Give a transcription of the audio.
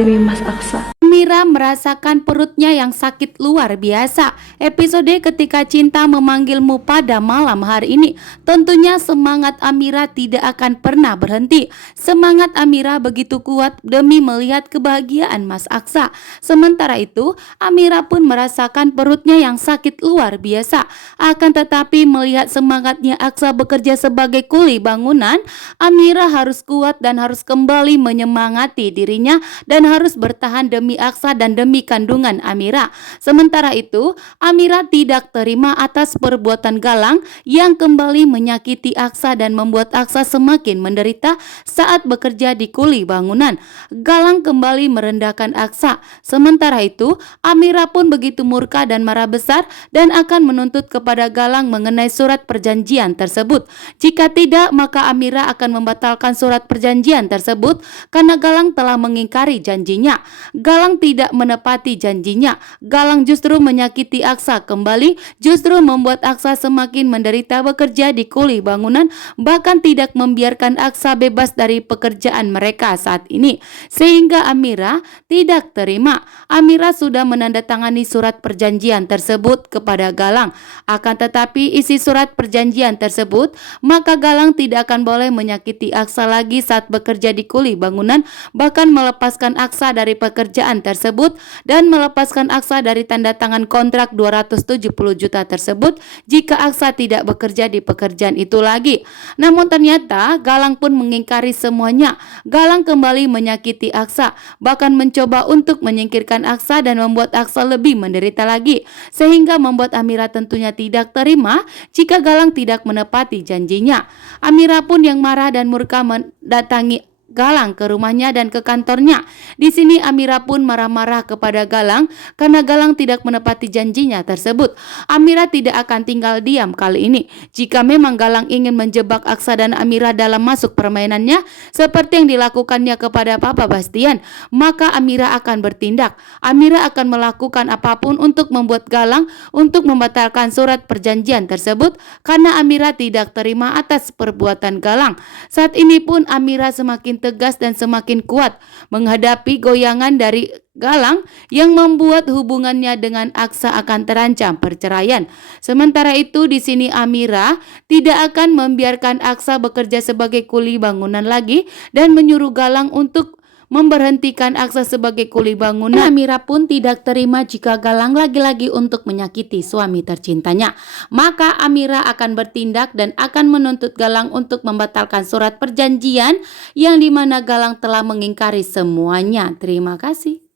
demi Mas Aksa. Amira merasakan perutnya yang sakit luar biasa. Episode ketika cinta memanggilmu pada malam hari ini, tentunya semangat Amira tidak akan pernah berhenti. Semangat Amira begitu kuat demi melihat kebahagiaan Mas Aksa. Sementara itu, Amira pun merasakan perutnya yang sakit luar biasa. Akan tetapi melihat semangatnya Aksa bekerja sebagai kuli bangunan, Amira harus kuat dan harus kembali menyemangati dirinya dan harus bertahan demi Aksa dan demi kandungan Amira. Sementara itu, Amira tidak terima atas perbuatan Galang yang kembali menyakiti Aksa dan membuat Aksa semakin menderita saat bekerja di kuli bangunan. Galang kembali merendahkan Aksa. Sementara itu, Amira pun begitu murka dan marah besar dan akan menuntut kepada Galang mengenai surat perjanjian tersebut. Jika tidak, maka Amira akan membatalkan surat perjanjian tersebut karena Galang telah mengingkari janjinya. Galang tidak menepati janjinya. Galang justru menyakiti Aksa kembali, justru membuat Aksa semakin menderita bekerja di kuli bangunan, bahkan tidak membiarkan Aksa bebas dari pekerjaan mereka saat ini. Sehingga Amira tidak terima. Amira sudah menandatangani surat perjanjian tersebut kepada Galang. Akan tetapi isi surat perjanjian tersebut, maka Galang tidak akan boleh menyakiti Aksa lagi saat bekerja di kuli bangunan, bahkan melepaskan Aksa dari pekerjaan tersebut dan melepaskan Aksa dari tanda tangan kontrak 270 juta tersebut jika Aksa tidak bekerja di pekerjaan itu lagi. Namun ternyata Galang pun mengingkari semuanya. Galang kembali menyakiti Aksa, bahkan mencoba untuk menyingkirkan Aksa dan membuat Aksa lebih menderita lagi, sehingga membuat Amira tentunya tidak terima jika Galang tidak menepati janjinya. Amira pun yang marah dan murka mendatangi Galang ke rumahnya dan ke kantornya. Di sini Amira pun marah-marah kepada Galang karena Galang tidak menepati janjinya tersebut. Amira tidak akan tinggal diam kali ini. Jika memang Galang ingin menjebak Aksa dan Amira dalam masuk permainannya seperti yang dilakukannya kepada Papa Bastian, maka Amira akan bertindak. Amira akan melakukan apapun untuk membuat Galang untuk membatalkan surat perjanjian tersebut karena Amira tidak terima atas perbuatan Galang. Saat ini pun Amira semakin tegas dan semakin kuat menghadapi goyangan dari Galang yang membuat hubungannya dengan Aksa akan terancam perceraian. Sementara itu di sini Amira tidak akan membiarkan Aksa bekerja sebagai kuli bangunan lagi dan menyuruh Galang untuk memberhentikan Aksa sebagai kuli bangunan. Amira pun tidak terima jika Galang lagi-lagi untuk menyakiti suami tercintanya. Maka Amira akan bertindak dan akan menuntut Galang untuk membatalkan surat perjanjian yang dimana Galang telah mengingkari semuanya. Terima kasih.